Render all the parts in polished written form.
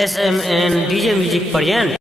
SMN DJ Music present।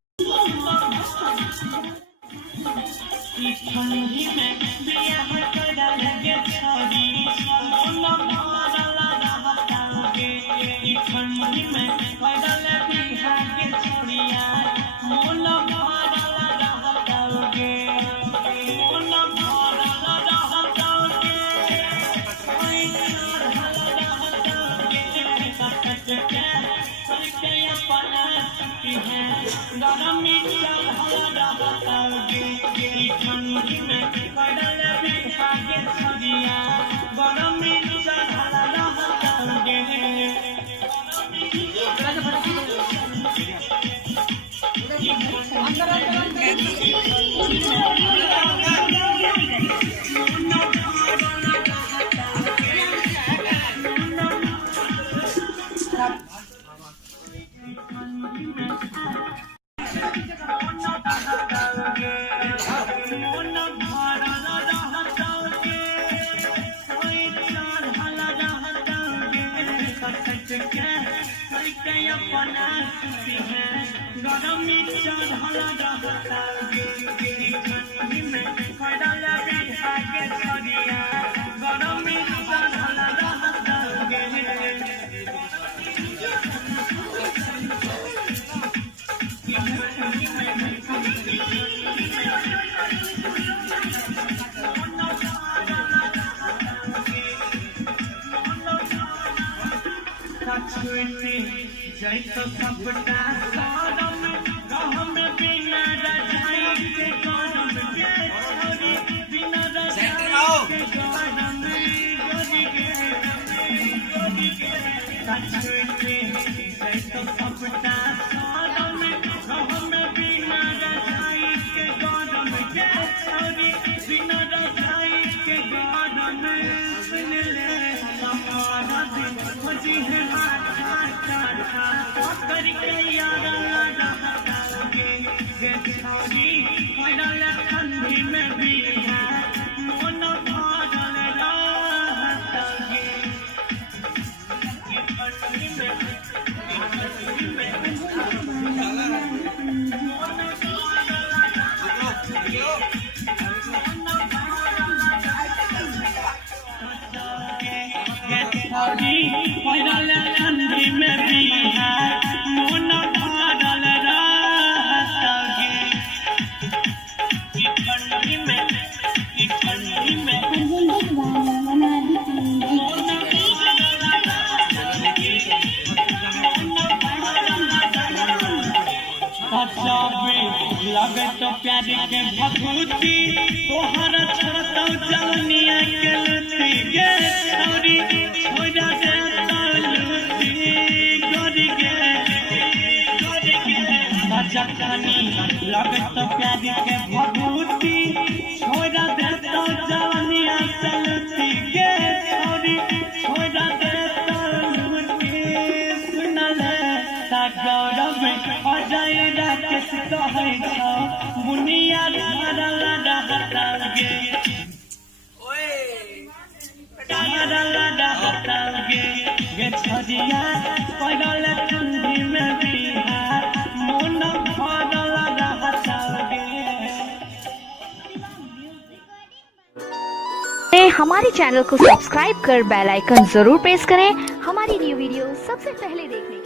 लगे तो प्यारी के भभूति तोहर छोड़ता जवनिया के लुटी गे छोरी छोड़ा दे लुटी गोरी गे बचकानी लगे तो प्यारी के भभूति छोड़ा दे जवनिया के लुटी गे छोरी छोड़ा दे लुटी सुनले ता गौरव अजय राकेश कहै छ मुनिया धारला डहतागे ओए धारला डहतागे गे छदिया पड़ल ठंडी में बिहार मन भरला डहतागे। हमारे चैनल को सब्सक्राइब कर बेल आइकन जरूर प्रेस करें हमारी न्यू वीडियो सबसे पहले देखने